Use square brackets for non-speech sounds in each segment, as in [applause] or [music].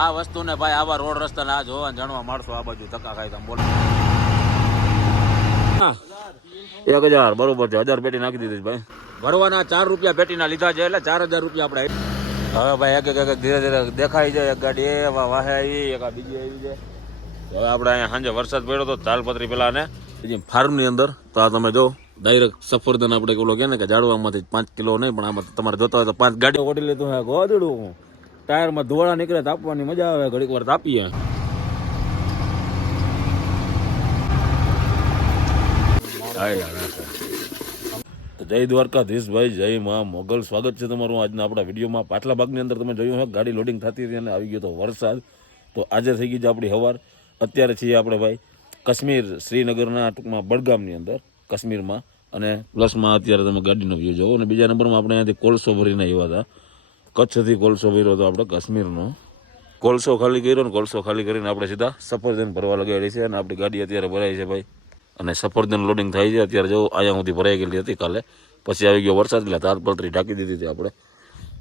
આ વસ્તુને ભાઈ આવા રોડ રસ્તા ના જોવા જાણવા માણસો આ બાજુ ધક્કા ખાય તમે બોલો. હા. એક હજાર બરોબર છે. હજાર પેટી નાખી દીધી ભાઈ. ભરવાના ચાર રૂપિયા પેટીના લીધા છે એટલે ચાર હજાર રૂપિયા આપણે હવે ભાઈ એક એક ધીરે ધીરે દેખાઈ જાય. એક ગાડી એ વાહે આવી એક બીજી આવી છે હવે આપણે અહીંયા સાંજે વરસાદ પડ્યો તો તાલપત્રી પેલા ને બીજી ફાર્મની અંદર તો આ તમે જો ડાયરેક્ટ સફરદન આપણે ઓલો કે ને કે જાડવામાંથી પાંચ કિલો નહીં પણ આમાં તમારે જોતા હોય તો પાંચ ગાડીઓ ઓડી લેતું હોય ગોદડું ટાયરમાં ધોળા નીકળે તાપવાની મજા આવે, ઘડીક વાર તાપીએ. જય દ્વારકાધીશભાઈ જય મા મોગલ. સ્વાગત છે તમારું આજના આપણા વિડીયોમાં. પાછલા ભાગની અંદર તમે જોયું હોય ગાડી લોડિંગ થતી હતી અને આવી ગયો તો વરસાદ. તો આજે થઈ ગઈ છે આપણી હવાર. અત્યારે છીએ આપણે ભાઈ કાશ્મીર શ્રીનગરના ટૂંકમાં બડગામની અંદર, કાશ્મીરમાં. અને પ્લસમાં અત્યારે તમે ગાડીનો વ્યૂ જોવો. અને બીજા નંબરમાં આપણે અહીંયાથી કોલસો ભરીને આવ્યા હતા. કચ્છથી કોલસો ભર્યો હતો આપણે કાશ્મીરનો. કોલસો ખાલી કર્યો ને કોલસો ખાલી કરીને આપણે સીધા સફરજન ભરવા લગાવેલી છે અને આપણી ગાડી અત્યારે ભરાઈ છે ભાઈ. અને સફરજન લોડિંગ થાય છે. અત્યારે જો અહીંયા સુધી ભરાઈ ગયેલી હતી કાલે. પછી આવી ગયો વરસાદ એટલે તારપલતરી ઢાંકી દીધી હતી આપણે.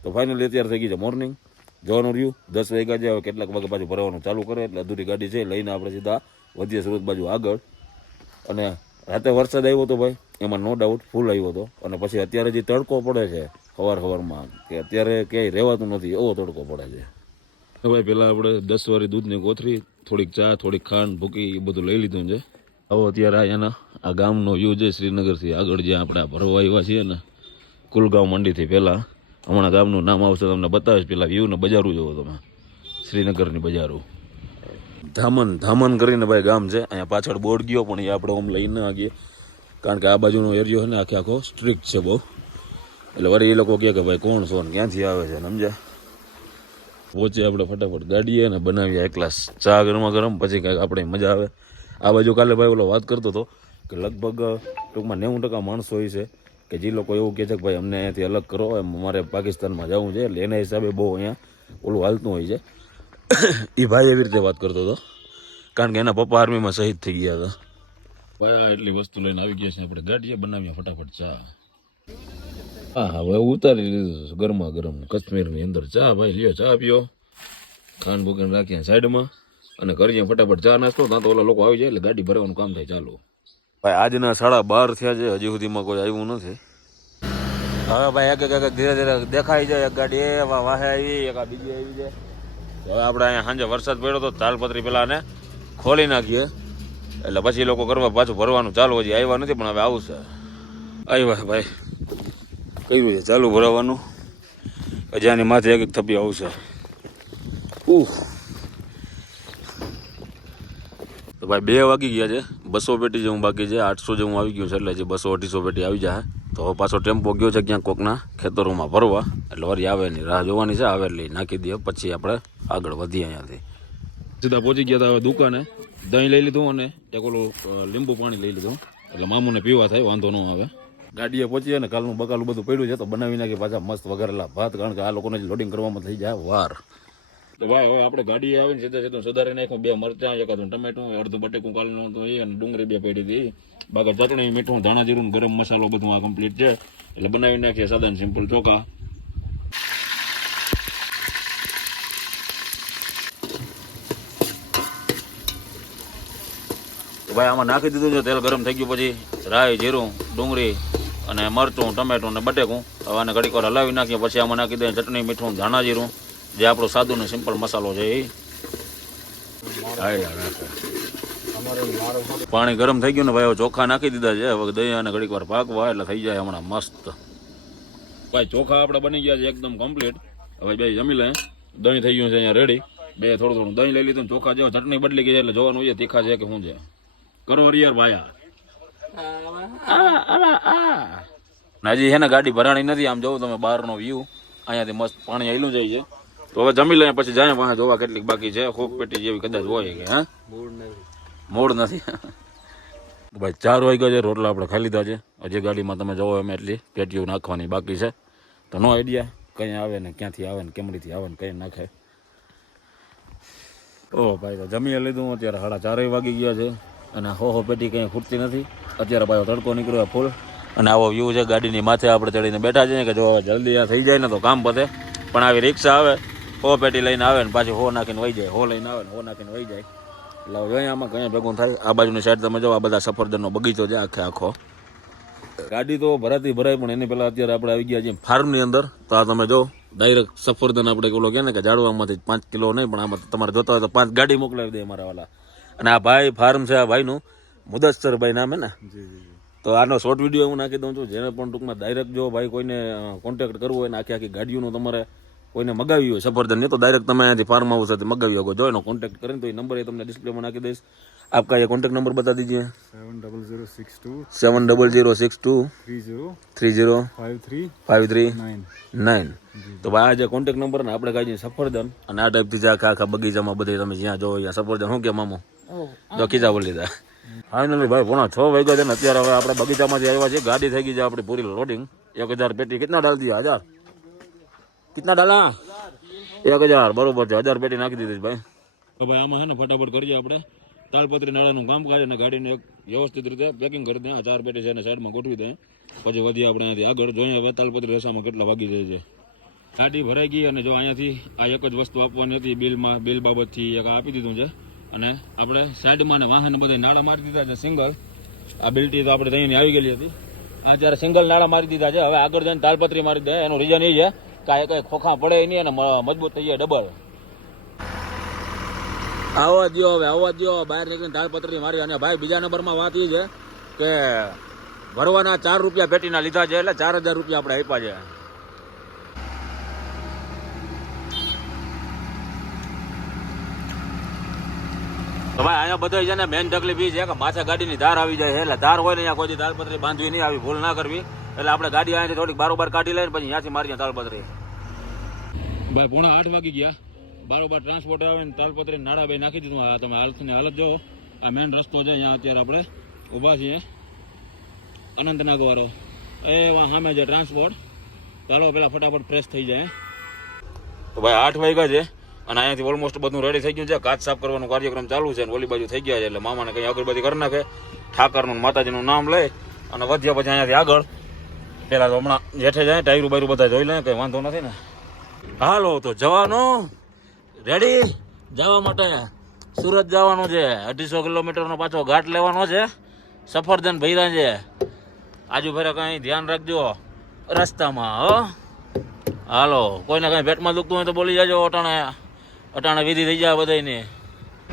તો ફાઇનલી અત્યારે થઈ ગઈ છે મોર્નિંગ જવાનું રહ્યું. દસ વાગ્યા જાય કેટલાક વાગે પાછું ભરવાનું ચાલુ કરે એટલે અધૂરી ગાડી છે. લઈને આપણે સીધા વધીએ સુરત બાજુ આગળ. અને રાતે વરસાદ આવ્યો હતો ભાઈ, એમાં નો ડાઉટ ફૂલ આવ્યો હતો. અને પછી અત્યારે જે તડકો પડે છે સવાર સવારમાં કે અત્યારે ક્યાંય રહેવાતું નથી, એવો તડકો પડે છે. હવે પહેલાં આપણે દસ વાળી દૂધની કોથરી થોડીક ચા, થોડીક ખાંડ, ભૂકી, એ બધું લઈ લીધું છે હવે અત્યારે અહીંયાના આ ગામનો વ્યૂ છે, શ્રીનગરથી આગળ જ્યાં આપણે આ ભરવા આવ્યા છીએ ને, કુલગાંવ મંડીથી પહેલાં. હમણાં ગામનું નામ આવશે, તમને બતાવીશ પેલા વ્યૂ ને બજારું જોવો તમે. શ્રીનગરની બજારો. ધામન ધામન કરીને ભાઈ ગામ છે, અહીંયા પાછળ બોર્ડ ગયો પણ એ આપણે આમ લઈને ગઈએ કારણ કે આ બાજુનો એરિયો છે ને, આખે આખો સ્ટ્રિક્ટ છે બહુ. એટલે વળી એ લોકો કહે કે ભાઈ કોણ છો ક્યાંથી આવે છે સમજ્યા? પહોંચે આપણે ફટાફટ ગાડીએ અને બનાવીએ એક ગ્લાસ ચા ગરમા ગરમ, પછી કાંઈક આપણે મજા આવે. આ બાજુ કાલે ભાઈ ઓલો વાત કરતો હતો કે લગભગ ટૂંકમાં નેવું ટકા માણસો હોય છે કે જે લોકો એવું કહે છે કે ભાઈ અમને અહીંયાથી અલગ કરો, એમ અમારે પાકિસ્તાનમાં જવું છે, એટલે એના હિસાબે બહુ અહીંયા ઓલું હાલતું હોય છે. એ ભાઈ એવી રીતે વાત કરતો હતો, કારણ કે એના પપ્પા આર્મીમાં શહીદ થઈ ગયા હતા. ભાઈ એટલી વસ્તુ લઈને આવી ગયા છે, આપણે ગાડીએ બનાવીએ ફટાફટ ચા. હા હા હવે ઉતારી લીધું ગરમા ગરમ કાશ્મીરની અંદર ચા ભાઈ લ્યો ચા પીઓ. ખાન બુકન રાખીએ સાઈડમાં અને કરીએ ફટાફટ ચા નાસ્તો. ત્યાં તો ઓલા લોકો આવી જાય એટલે ગાડી ભરવાનું કામ થાય ચાલુ. ભાઈ આજના સાડા બાર થયા છે હજી સુધીમાં કોઈ આવ્યું નથી. હવે ભાઈ એક એક ધીરે ધીરે દેખાઈ જાય એક ગાડી એ વાહે આવી એક આ બીજી આવી જાય. હવે આપણે અહીંયા સાંજે વરસાદ પડ્યો તો તાલપત્રી પેલા ને ખોલી નાખીએ. એટલે પછી લોકો કરવા પાછું ભરવાનું ચાલુ હજી આવ્યા નથી પણ હવે આવશે આવ્યા ભાઈ. કર્યું છે. ચાલુ ભરાવાનું. અજાની માથે એક એક થપી આવશે ઉહ. તો ભાઈ બે વાગી ગયા છે. બસો પેટી જેવું બાકી છે. આઠસો જેવું આવી ગયું છે. એટલે જે બસો અઢીસો પેટી આવી જાય. તો પાછો ટેમ્પો ગયો છે ક્યાંક કોકના ખેતરોમાં ભરવા. એટલે વરી આવે નહીં. રાહ જોવાની છે. આવે એટલે નાખી દઈએ. પછી આપણે આગળ વધીએ અહીંયાથી. સીધા પહોંચી ગયા હતા હવે દુકાને. દહીં લઈ લીધું અને એક ઓલું લીંબુ પાણી લઈ લીધું. એટલે મામુને પીવા થાય. વાંધો ન આવે. ગાડીએ પહોંચીએ અને કાલનું બકાલું બધું પડ્યું છે, તો બનાવી નાખી પાછા મસ્ત વઘારેલા ભાત, કારણ કે આ લોકોને લોડિંગ કરવામાં થઈ જાય વાર. તો ભાઈ, હવે આપણે ગાડી આવીને સીધા સીધું સુધારી નાખ્યું, બે મરચાં એકાદું ટમેટું, અડધું બટેકું કાલનું હતું એ, અને ડુંગળી બે પેઢી હતી બાકી ચટણી, મીઠું ધાણા જીરું ગરમ મસાલો બધું આ કમ્પ્લીટ છે. એટલે બનાવી નાખીએ સાદા સિમ્પલ ચોખા. ભાઈ, આમાં નાખી દીધું છે, તેલ ગરમ થઈ ગયું પછી રાઈ, જીરું, ડુંગળી અને મરચું, ટમેટું ને બટેકું. હવે આને ઘડીક વાર હલાવી નાખીએ, પછી આમાં નાખી દઈએ ચટણી, મીઠું ધાણા જીરું. જે આપણો સાદું ને સિમ્પલ મસાલો છે એ પાણી ગરમ થઈ ગયું ને ભાઈ ચોખા નાખી દીધા છે. હવે દહીં અને ઘડીક વાર પાકવા, એટલે થઈ જાય હમણાં મસ્ત. ભાઈ, ચોખા આપણે બની ગયા છે એકદમ કમ્પ્લીટ હવે બે જમી લે દહીં થઈ ગયું છે અહીંયા રેડી બે થોડું થોડું દહીં લઈ લીધું ચોખા જેવા. ચટણી બદલી ગઈ છે, એટલે જોવાનું છે તીખા છે કે શું છે. કરો રિયર ને હજી છે ને ગાડી ભરાણી નથી આમ જોવું તમે બહારનો વ્યૂ અહીંયાથી મસ્ત પાણી હેલું જાય છે. તો હવે જમી લઈએ પછી જાય પાસે જોવા કેટલીક બાકી છે. ખોક પેટી જેવી કદાચ હોય કે હા? મૂળ નથી. ભાઈ ચાર વાગ્યા છે રોટલા આપણે ખાઈ લીધા છે. હજી ગાડીમાં તમે જવો એમ એટલી પેટીઓ નાખવાની બાકી છે. તો નો આઈડિયા કઈ આવે ને ક્યાંથી આવે ને કેમડીથી આવે ને કઈ નાખે. ઓહ ભાઈ તો જમી લીધું અત્યારે સાડા ચારેય વાગી ગયા છે. અને હો હો પેટી કંઈ ખૂટતી નથી. અત્યારે પાછો તડકો નીકળ્યો ફૂલ અને આવો વ્યૂ છે ગાડીની માથે આપણે ચડીને બેઠા છીએ કે જો હવે જલ્દી આ થઈ જાય ને તો કામ પતે. પણ આવી રિક્ષા આવે, હો પેટી લઈને આવે ને પાછી હો નાખીને વહી જાય, હો લઈને આવે ને હો નાખીને વહી જાય. એટલે હવે આમાં કંઈ ભેગું થાય. આ બાજુની સાઈડ તમે જો, આ બધા સફરજનનો બગીચો છે, આખે આખો. ગાડી તો ભરાતી ભરાય પણ એની પહેલાં અત્યારે આપણે આવી ગયા છીએ ફાર્મની અંદર. તો આ તમે જો ડાયરેક્ટ સફરજન આપણે ઓલો કહે ને કે ઝાડવામાંથી પાંચ કિલો નહીં, પણ આમાં તમારે જોતા હોય તો પાંચ ગાડી મોકલાવી દે અમારા વાલા. અને આ ભાઈ ફાર્મ છે આ ભાઈનું મુદસ્સરભાઈ નામ હે ને તો આનો શોર્ટ વિડીયો હું નાખી દઉં છું જેને પણ ટૂંકમાં ડાયરેક્ટ જો ભાઈ કોઈને કોન્ટેક્ટ કરવો હોય ને આખી આખી ગાડીઓનો તમારે કોઈને મગાવી હોય સફરજન નહીં તો ડાયરેક્ટ તમે અહીંયાથી ફાર્મ હાઉસ હતી મગાવી શકો જો એનો કોન્ટેક્ટ કરીને તો એ નંબર એ તમને ડિસ્પ્લેમાં નાખી દઈશ આપકા ये कॉन्टेक्ट नंबर बता दीजिए seven double zero six two seven double zero six two three zero three zero five three five three nine nine તો ભાઈ આ જે કોન્ટેક્ટ નંબર ને આપણે કાઢી સફરજન અને આ ટાઈપથી જે આખા આખા બગીચામાં બધે તમે જ્યાં જો ત્યાં સફરજન શું કે મામો જો બોલી લીધા ફાઇનલી ભાઈ પોણા છ વાગ્યા છે ને અત્યારે હવે આપણે બગીચામાંથી આવ્યા છે ગાડી થઈ ગઈ છે આપણી પૂરી લોડિંગ એક હજાર પેટી કેટલા ડાલ દીધા? હજાર. કેટલા ડાલા? એક હજાર બરોબર છે. હજાર પેટી નાખી દીધી ભાઈ. તો ભાઈ આમાં છે ને ફટાફટ કરીએ આપણે. તાલપત્રી નાળાનું કામ કાજ અને ગાડીને એક વ્યવસ્થિત રીતે પેકિંગ કરી દે. આ ચાર પેટી છે એને સાઈડમાં ગોઠવી દે. પછી વધીએ આપણે અહીંયાથી આગળ. જોઈએ હવે તાલપત્રી રસામાં કેટલા વાગી જાય છે. ગાડી ભરાઈ ગઈ અને જો અહીંયાથી આ એક જ વસ્તુ આપવાની હતી બિલમાં બિલ બાબતથી એક આપી દીધું છે. અને આપણે સાઈડમાં ને વાહન બધા નાળા મારી દીધા છે સિંગલ. આ બિલ્ટી તો આપણે ત્યાંની આવી ગયેલી હતી. આ જ્યારે સિંગલ નાળા મારી દીધા છે, હવે આગળ જઈને તાલપત્રી મારી દે. એનું રીઝન એ છે કે કઈ ખોખા પડે નહીં અને મજબૂત થઈ જાય ડબલ. આવવા દો હવે આવવા દો બહાર નીકળીને તાલપત્રી મારી અને ભાઈ બીજા નંબરમાં વાત એ છે કે ભરવાના ચાર રૂપિયા પેટીના લીધા છે, એટલે ચાર હજાર રૂપિયા આપણે આપ્યા છે. તો ભાઈ અહીંયા બધા છે ને મેન તકલીફ એ છે કે માથે ગાડીની ધાર આવી જાય એટલે ધાર હોય ને અહીંયા કોઈ તાલપત્રી બાંધવી નહીં આવી ભૂલ ના કરવી. એટલે આપણે ગાડી અહીંયાથી થોડીક બારોબાર કાઢી લઈને પછી અહીંયાથી મારી તાલપત્રી. ભાઈ પોણા આઠ વાગી ગયા. બારોબાર ટ્રાન્સપોર્ટ આવે ને તાલપત્રી નાડા ભાઈ નાખી દીધું. આ તમે હાલત ને હાલત જો આ મેન રસ્તો છે અહીંયા અત્યારે આપણે ઊભા છીએ. અનંતનાગ વાળો. એ સામે છે ટ્રાન્સપોર્ટ ચાલો પેલા ફટાફટ ફ્રેશ થઈ જાય તો ભાઈ આઠ વાગ્યા છે. અને અહીંયાથી ઓલમોસ્ટ બધું રેડી થઈ ગયું છે. કાચ સાફ કરવાનો કાર્યક્રમ ચાલુ છે અને ઓલી બાજુ થઈ ગયા છે એટલે મામાને કંઈ અગરબત્તી કરી નાખે. ઠાકરનું માતાજીનું નામ લઈ અને વધ્યા પછી અહીંયાથી આગળ. પેલા તો હમણાં જેઠે જાય, ટાયરું બાયરું બધા જોઈ લે, કંઈ વાંધો નથી ને. હાલો, તો જવાનો. રેડી જવા માટે સુરત જવાનું છે. અઢીસો કિલોમીટરનો પાછો ઘાટ લેવાનો છે. સફરજન ભૈરા છે. આજુ ફેરે કઈ ધ્યાન રાખજો રસ્તામાં, હો. હાલો, કોઈને કઈ પેટમાં દુખતું હોય તો બોલી જાજો અટાણે અટાણે વિધિ થઈ જાય બધાની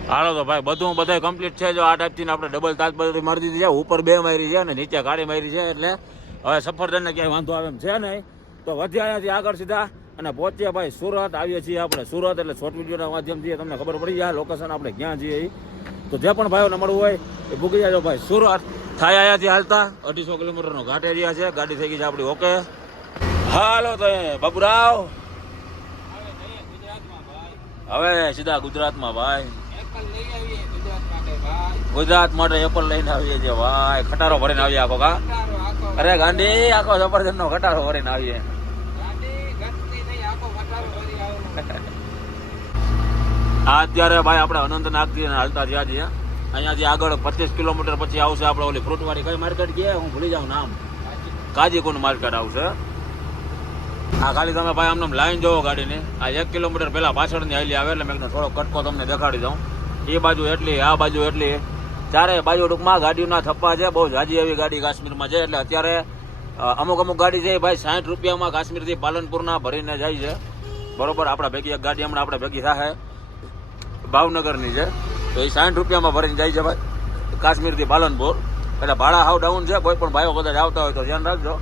હાલો તો ભાઈ, બધું બધા કમ્પ્લીટ છે. જો આ ટાઈપથી આપણે ડબલ તાજ બધી મારી દીધી છે. ઉપર બે મારી છે અને નીચે કાળી મારી છે એટલે હવે સફરજનને ક્યાંય વાંધો આવે એમ છે નહીં. તો વધ્યા અહીંયાથી આગળ સીધા અને પહોંચ્યા ભાઈ સુરત. આવીએ છીએ આપણે સુરત એટલે શોર્ટ વિડીયોના માધ્યમથી તમને ખબર પડી જાય લોકેશન આપણે ક્યાં છીએ તો જે પણ ભાઈઓને મળવું હોય એ ભૂકી જાજો ભાઈ, સુરત. થાય અહીંયાથી હાલતા. અઢીસો કિલોમીટરનો ઘાટ એરિયા છે. ગાડી થઈ ગઈ છે આપણી ઓકે. હાલો તો બાબુરાવ હવે સીધા ગુજરાતમાં ભાઈ. ગુજરાત માટે એપલ લઈને આવીએ છીએ ભાઈ. ખટારો ભરીને આવીએ આખો કા? અરે ગાંધી આખો સફરજન નો ખટારો ભરીને આવીએ. [laughs] આ અત્યારે ભાઈ આપણે અનંતનાગથી હાલતા થયા છીએ. અહીંયાથી આગળ પચીસ કિલોમીટર પછી આવશે આપણે ઓલી ફ્રૂટવાળી કઈ માર્કેટ ગયા હું ભૂલી જાઉં નામ. કાજીકુંડ માર્કેટ આવશે. આ ખાલી તમે ભાઈ આમને લાઈન જોવો ગાડીની. આ એક કિલોમીટર પહેલા પાછળની હાલી આવે એટલે મેં થોડો કટકો તમને દેખાડી દઉં. એ બાજુ એટલી, આ બાજુ એટલી. ચારે બાજુ ટૂંકમાં ગાડીઓના થપ્પા છે, બહુ જાજી એવી ગાડી કાશ્મીરમાં છે. એટલે અત્યારે અમુક અમુક ગાડી છે ભાઈ સાઠ રૂપિયામાં કાશ્મીરથી પાલનપુરના ભરીને જાય છે. બરોબર, આપણા ભેગી એક ગાડી હમણાં આપણે ભેગી થાય ભાવનગરની છે. તો એ સાઠ રૂપિયામાં ભરીને જાય છે ભાઈ. કાશ્મીરથી પાલનપુર. એટલે ભાડા હાવ ડાઉન છે. કોઈ પણ ભાઈઓ કદાચ આવતા હોય તો ધ્યાન રાખજો.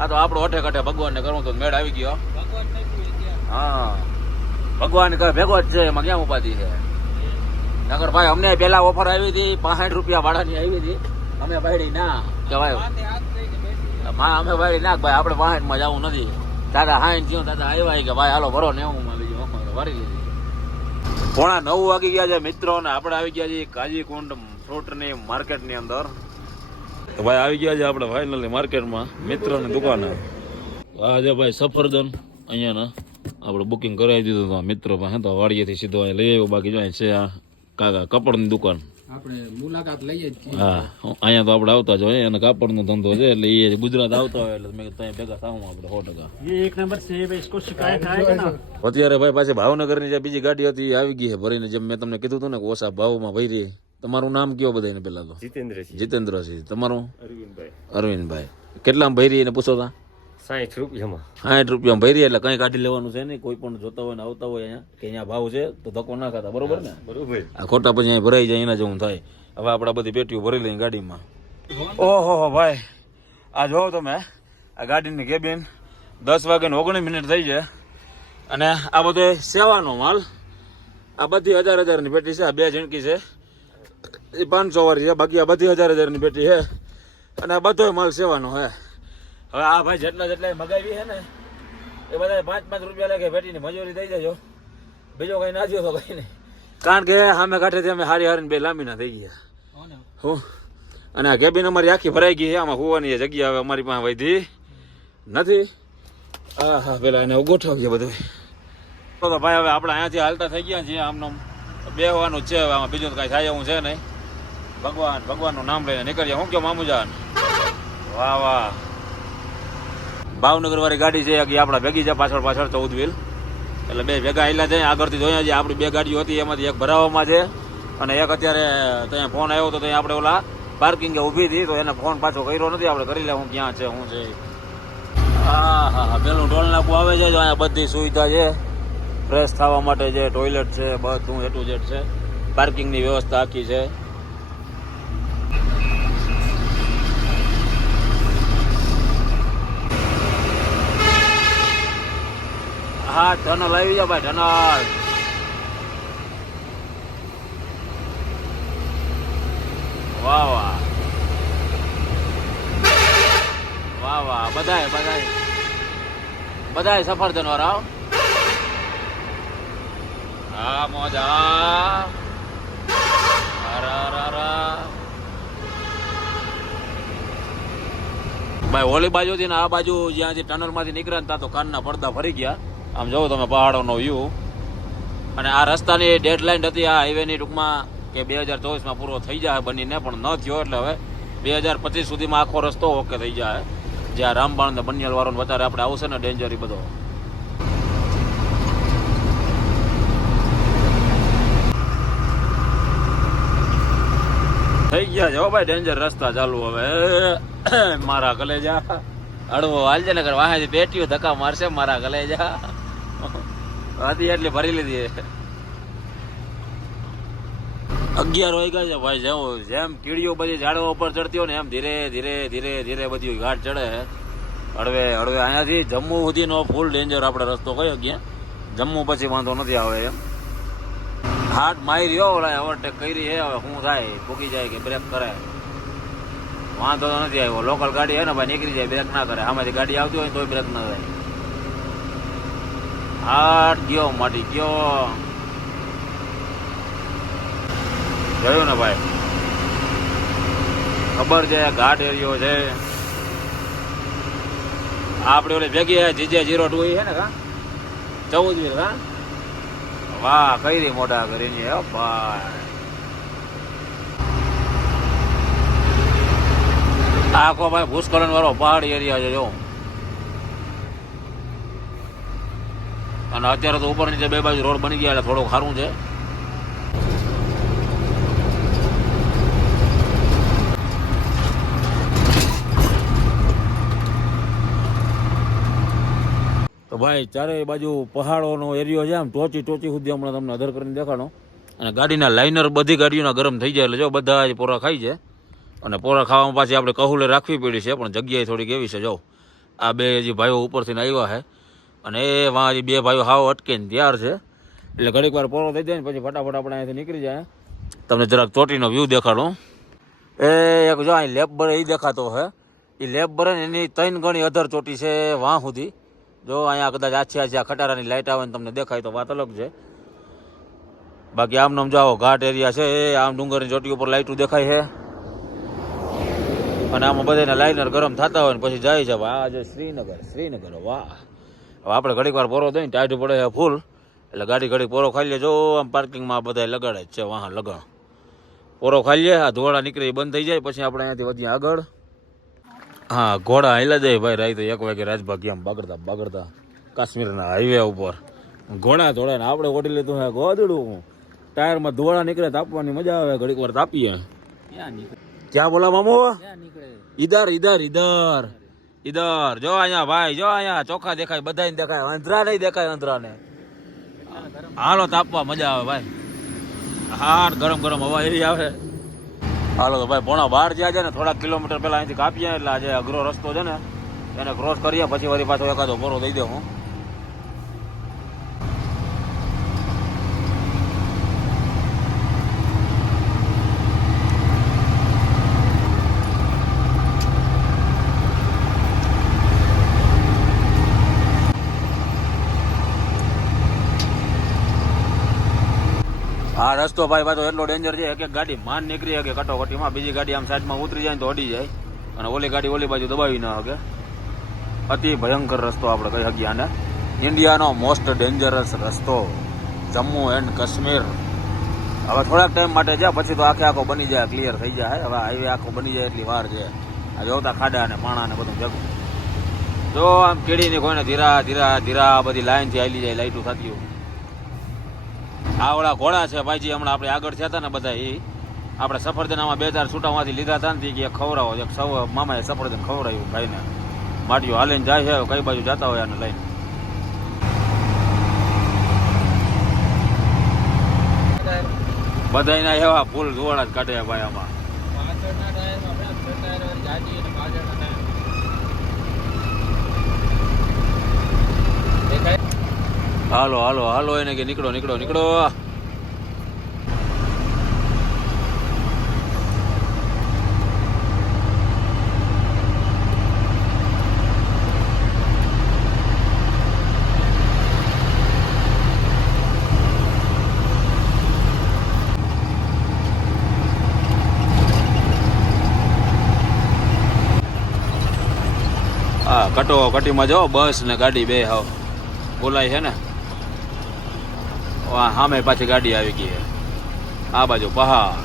આ તો આપણો અઠે કઠે ભગવાનને કરવું તો મેળ આવી ગયો. હા. ભગવાન કહે ભેગો જ છે, એમાં ક્યાં ઉપાધિ છે? નગર ભાઈ અમને પેલા ઓફર આવી હતી, પાસઠ રૂપિયા ભાડાની આવી હતી. અમે ભાઈ ના, કહેવાય. માં અમે ભાઈ ના ભાઈ, આપણે પાસઠમાં જવું નથી. દાદા હાઈન થયું, દાદા આવ્યા કે ભાઈ, હાલો, ભરો ને હું બીજું ઓફર ભરી લીધી પોણા નવ વાગી ગયા છે મિત્રો ને આપણે આવી ગયા છીએ કાજીકુંડ ફ્રૂટની માર્કેટની અંદર. તો ભાઈ આવી ગયા છે આપણે ફાઇનલી માર્કેટમાં મિત્રની દુકાને. આજે ભાઈ સફરજન અહીંયાના આપણે બુકિંગ કરાવી દીધું હતું મિત્રો પાસે તો વાડીએથી સીધો અહીં લઈ આવ્યો બાકી જો છે આ કાકા કાપડની દુકાન. હા અહીંયા તો આપણે આવતા જ હોય ધંધો છે એટલે એ ગુજરાત આવતા હોય એટલે મેં ત્યાં ભેગા થાવું આપણે સો ટકા. અત્યારે ભાઈ પાછી ભાવનગરની જે બીજી ગાડી હતી આવી ગઈ ભરીને જેમ મેં તમને કીધું હતું ને ઓછા ભાવ ભાવમાં ભરી. તમારું નામ કયો બધાને પેલા તો? જીતેન્દ્રસિંહ. જીતેન્દ્રસિંહ. તમારું? અરવિંદભાઈ. અરવિંદભાઈ. કેટલામાં ભરી એને પૂછો તા? સાઠ રૂપિયામાં. સાઠ રૂપિયામાં ભરી એટલે કઈ કાઢી લેવાનું છે નહીં? કોઈ પણ જોતા હોય ને આવતા હોય અહીંયા કે અહીંયા ભાવ છે તો ધક્કો ના ખાતા. બરોબર ને? બરોબર. આ ખોટા પછી અહીં ભરાઈ જાય એના જેવું થાય. હવે આપણે બધી પેટીઓ ભરી લઈએ ગાડીમાં. ઓહો ભાઈ. આ જોવો તમે. આ ગાડીની કેબિન દસ વાગ્યાને ઓગણીસ મિનિટ થઈ છે. અને આ બધો સેવાનો માલ આ બધી હજાર હજારની પેટી છે આ બે જણકી છે. એ પાંચસો વાળી છે બાકી આ બધી હજાર હજારની પેટી છે. અને આ બધો માલ સેવાનો છે. હવે આ ભાઈ જેટલા જેટલા મગાવી છે ને એ બધા પાંચ પાંચ રૂપિયા લાગે પેટીની મજૂરી દઈ દેજો બીજો કઈ ના થયો તો કઈ નહીં. કારણ કે સામે કાંઠેથી અમે હારી હારીને બે લાંબીના થઈ ગયા. હું. અને આ કેબિન અમારી આખી ભરાઈ ગઈ છે આમાં હોવાની જગ્યા હવે અમારી પાસે વધી નથી. હા હા પેલા એને ગોઠવજે બધું તો ભાઈ હવે આપણે અહીંયાથી હાલતા થઈ ગયા છીએ આમનો બેહવાનું છે હવે આમાં બીજું તો કાંઈ થાય એવું છે નહીં. ભગવાન, ભગવાનનું નામ લઈને નીકળીએ હું કયો, મામુજાન? વાહ વાહ. ભાવનગર વાળી ગાડી છે આપણા ભેગી છે, પાછળ પાછળ ચૌદ વ્હીલ એટલે બે ભેગા આવેલા છે, આગળથી જોઈએ છે, આપણી બે ગાડીઓ હતી, એમાંથી એક ભરાવામાં છે. અને એક અત્યારે ત્યાં ફોન આવ્યો તો ત્યાં આપણે ઓલા પાર્કિંગે ઊભી હતી, તો એને ફોન પાછો કર્યો નથી. આપણે કરી લે, હું ક્યાં છે, હું છે. હા હા હા પેલું ટોલ નાકું આવે છે, જો અહીંયા બધી સુવિધા છે. ફ્રેશ થવા માટે છે ટોયલેટ છે, બધું એ ટુ જેડ છે પાર્કિંગની વ્યવસ્થા આખી છે. હા ટનલ આવી જાય ભાઈ ટનલ વાહ વાહ. વાહ વાહ. બધાય બધાય. બધાય સફરજન વાળા હો. મોજા. ભાઈ, ઓલી બાજુથી ને આ બાજુ જ્યાંથી ટનલમાંથી નીકળ્યા ને ત્યાં તો કાનના પડદા ફરી ગયા. આમ જોવો તમે, પહાડોનો વ્યૂ અને આ રસ્તાની ડેડલાઇન હતી આ હાઈવેની ટૂંકમાં કે બે હજાર ચોવીસમાં પૂરો થઈ જાય બનીને, પણ ન થયો એટલે હવે બે હજાર પચીસ સુધીમાં આખો રસ્તો ઓકે થઈ જાય. જ્યાં રામબાણ ને બનિયાલ વાળો વધારે આપણે આવશે ને ડેન્જર એ બધો. થઈ ગયા છે ભાઈ ડેન્જર રસ્તા ચાલુ હવે. મારા કલેજા. અડવો હાલ છે ને વાહે બેટીઓ ધક્કા મારશે મારા કલેજા. હતી એટલી ભરી લીધી અગિયાર વાગ્યા છે ભાઈ જેમ જેમ કીડીઓ બધી ઝાડવા ઉપર ચડતી હોય ને એમ ધીરે ધીરે ધીરે ધીરે બધી ઘાટ ચડે હળવે હળવે અહીંયાથી જમ્મુ સુધીનો ફૂલ ડેન્જર આપણે રસ્તો કયો ગયા જમ્મુ પછી વાંધો નથી આવે એમ. હાટ મારી રહ્યો, ઓલા ઓવરટેક કરી છે, હવે શું થાય? ભૂકી જાય કે બ્રેક કરે? વાંધો નથી આવ્યો. લોકલ ગાડી હે ને ભાઈ, નીકળી જાય બ્રેક ના કરે. આમાંથી ગાડી આવતી હોય તોય બ્રેક ના થાય. હાટ ગયો, માટી ગયો. જોયું ને ભાઈ? ખબર છે, ઘાટ એરિયો છે. આપણે ઓલી ભેગી જીજે જીરો ટુ છે ને કા ચૌદ વીર, હા? વાહ, કઈ રી મોઢા કરીને, હો ભાઈ. આખો ભાઈ ભૂસ્ખલન વાળો પહાડી એરિયા છે, જો. અને અત્યારે તો ઉપર નીચે બે બાજુ રોડ બની ગયા એટલે થોડુંક સારું છે. તો ભાઈ, ચારેય બાજુ પહાડોનો એરિયો છે આમ, ટોચી ટોચી સુધી હમણાં તમને અધર કરીને દેખાડો. અને ગાડીના લાઇનર બધી ગાડીઓના ગરમ થઈ જાય એટલે જો બધા જ પોરા ખાઈ છે. અને પોરા ખાવામાં પાછી આપણે કહુલે રાખવી પડી છે, પણ જગ્યાએ થોડીક એવી છે, જો. આ બે હજી ભાઈઓ ઉપરથી આવ્યા છે. અને એ વાંજી બે ભાઈઓ હાવ અટકીને તૈયાર છે. એટલે ઘડીક વાર પોરો થઈ જાય ને પછી ફટાફટ આપણે અહીંયાથી નીકળી જાય. તમને જરાક ચોટીનો વ્યૂ દેખાડું. એ એક જો અહીં લેબ બરે એ દેખાતો હે. એ લેબ બરે ને એની ત્રણ ગણી અધર ચોટી છે વાં સુધી. જો અહીંયા કદાચ આછી આછી આ ખટારાની લાઇટ આવે ને તમને દેખાય તો વાત અલગ છે. બાકી આમ નામ જાઓ ઘાટ એરિયા છે, એ આમ ડુંગરની ચોટી ઉપર લાઇટો દેખાય છે. અને આમાં બધાને લાઇનર ગરમ થતા હોય ને પછી જાય છે આ જે શ્રીનગર શ્રીનગર, વાહ. હવે આપણે ઘડીક વાર પોરો દઈને ટાઈટ પડે ફૂલ. એટલે ગાડી ઘડીક પોરો ખાઈ લેજો આમ પાર્કિંગમાં બધા લગાડે જ છે વાહન લગાડ પોરો ખાઈ લે આ ધોળા નીકળે એ બંધ થઈ જાય પછી આપણે અહીંયાથી વધીએ આગળ. હા ઘોડા હેલા જાય ભાઈ રાઈ તો એક વાગે રાજભાગ આમ બગડતા બગડતા કાશ્મીરના હાઈવે ઉપર. ઘોડા ધોળાને આપણે ઓઢી લીધું હે ગોદડું. ટાયરમાં ધોળા નીકળે તાપવાની મજા આવે ઘડીક વાર તાપીએ. ક્યાં બોલા મામો? Either either either. ઈધર, જો અહીંયા ભાઈ, જો અહીંયા ચોખા દેખાય બધાને દેખાય, અંધરા નહીં દેખાય અંધરાને. હાલો તાપવા મજા આવે ભાઈ. હાર, ગરમ ગરમ હવા એવી આવે. હાલો તો ભાઈ, પોણા બહાર જ્યાં છે ને, થોડાક કિલોમીટર પહેલાં અહીંથી કાપીએ, એટલે આજે અઘરો રસ્તો છે ને, એને ક્રોસ કરીએ, પછી વળી પાછો એકાદો બોરો દઈ દઉં હું આ રસ્તો ભાઈ ભાઈ તો એટલો ડેન્જર છે, એક ગાડી માન નીકળી શકે કટોકટીમાં, બીજી ગાડી આમ સાઈડમાં ઉતરી જાય તો અડી જાય. અને ઓલી ગાડી ઓલી બાજુ દબાવી ન શકે. અતિ ભયંકર રસ્તો આપણે કહી શકીએ આને. ઇન્ડિયાનો મોસ્ટ ડેન્જરસ રસ્તો, જમ્મુ એન્ડ કાશ્મીર. હવે થોડાક ટાઈમ માટે જાય પછી તો આખે આખો બની જાય ક્લિયર થઈ જાય. હવે હાઈવે આખો બની જાય એટલી વાર છે. આ જોતા ખાડા ને પાણા ને બધું ભેગું. જો આમ કેળીની કોઈને ધીરા ધીરા ધીરા બધી લાઈનથી હાલી જાય, લાઈટું થતી હોય. આ ઓલા ઘોડા છે ભાઈજી, હમણાં આપણે આગળ થયા હતા ને બધા એ. આપણે સફરજન આમાં બે ચાર છૂટામાંથી લીધા હતા ને કે ખવડાવો, એક સૌ મામાએ સફરજન ખવડાવ્યું ભાઈને. માટીઓ હાલીને જાય છે કઈ બાજુ જતા હોય આને લઈને. બધાના એવા ફૂલ ધોવાડા જ કાઢ્યા ભાઈ આમાં પાછળના ટાયરમાં આપણે બે ટાયર વાળી જાજી અને પાછળના ટાયર દેખાય હાલો હાલો હાલો, એને કે નીકળો નીકળો નીકળો. કટો, કટીમાં જાઓ, બસ ને ગાડી બે હાવ. બોલાય છે ને? સામે પાછી ગાડી આવી ગઈ આ બાજુ પહાડ.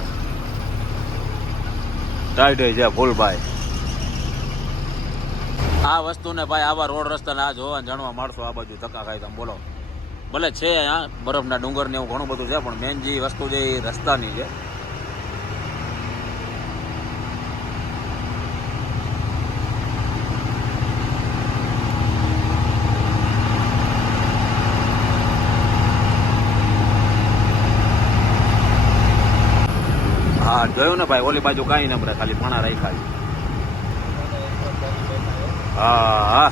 ટાઈટ છે ફૂલભાઈ આ વસ્તુને ભાઈ આવા રોડ રસ્તાને આ જોવા જાણવા માણસો આ બાજુ ધક્કા ખાય તમે બોલો. ભલે છે બરફના ડુંગર ને એવું ઘણું બધું છે, પણ મેન જે વસ્તુ છે એ રસ્તાની છે. હા ગયો ને ભાઈ, ઓલી બાજુ કાંઈ ન પડે ખાલી પણા રાખ્યા હા હા.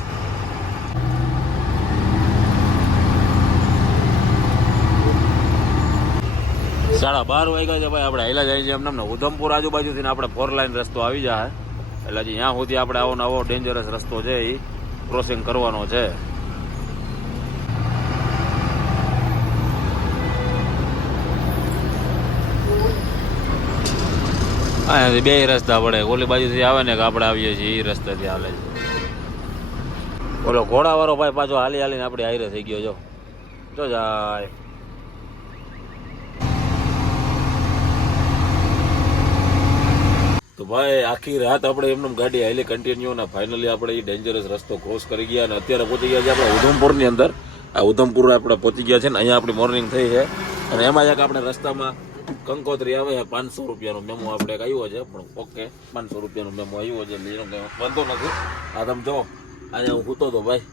સાડા બાર વાગ્યા છે ભાઈ, આપણે હેલા જાય છે એમને ઉધમપુર આજુબાજુથી આપણે ફોર લાઈન રસ્તો આવી જાય. એટલે હજી ત્યાં સુધી આપણે આવો નવો ડેન્જરસ રસ્તો છે એ ક્રોસિંગ કરવાનો છે. હા બે રસ્તા પડે. ઓલી બાજુથી આવે ને કે આપણે આવીએ છીએ એ રસ્તાથી હાલે છે. ઓલો ઘોડાવાળો ભાઈ પાછો હાલી હાલીને આપણે હાઈરે થઈ ગયો, જો. જો જાય. તો ભાઈ, આખી રાત આપણે એમને ગાડી હાલી કન્ટિન્યુ અને ફાઇનલી આપણે એ ડેન્જરસ રસ્તો ક્રોસ કરી ગયા અને અત્યારે પહોંચી ગયા છે આપણે ઉધમપુરની અંદર. આ ઉધમપુર આપણે પહોંચી ગયા છે ને, અહીંયા આપણી મોર્નિંગ થઈ છે. અને એમાં એક આપણે રસ્તામાં કંકોત્રી આવે, પાંચસો રૂપિયાનો મેમો આપણે આવ્યો છે, પણ ઓકે, પાંચસો રૂપિયાનો મેમો આવ્યો છે, એટલે કંઈ વાંધો નથી. આ તમે જો અહીંયા હું સૂતો હતો ભાઈ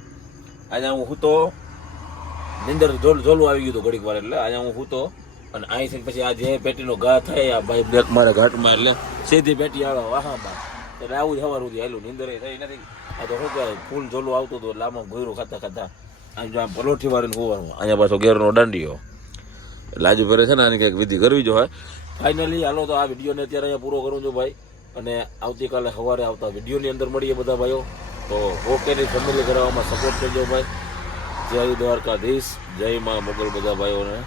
અહીંયા હું સૂતો, નિંદર જોલ, જોલું આવી ગયું હતું ઘડીક વાર, એટલે અહીંયા હું સૂતો, અને અહીંથી પછી આ જે પેટીનો ઘા થાય, આ ભાઈ બ્રેક મારે ઘાટમાં, એટલે સીધી પેટી આવે વાહામાં એટલે આવું જ સવાર સુધી હેલું નિંદર થઈ નથી. આ તો શું કહેવાય, ફૂલ જોલું આવતું હતું, એટલે આમાં ગોયરું ખાતા ખાતા, આમ જો આમ પલોઠી વાળીને હોવાનું, અહીંયા પાછો ગેરનો દાંડીયો. એટલે ભરે છે ને આની કંઈક વિધિ કરવી જોઈએ ફાઇનલી હાલો તો આ વિડીયોને અત્યારે અહીંયા પૂરો કરું છું ભાઈ. અને આવતીકાલે સવારે આવતા વિડીયોની અંદર મળીએ બધા ભાઈઓ. તો ઓકેની ફેમિલી કરાવવામાં સપોર્ટ કરજો ભાઈ. જય દ્વારકાધીશ. જય મા મોગલ બધા ભાઈઓને.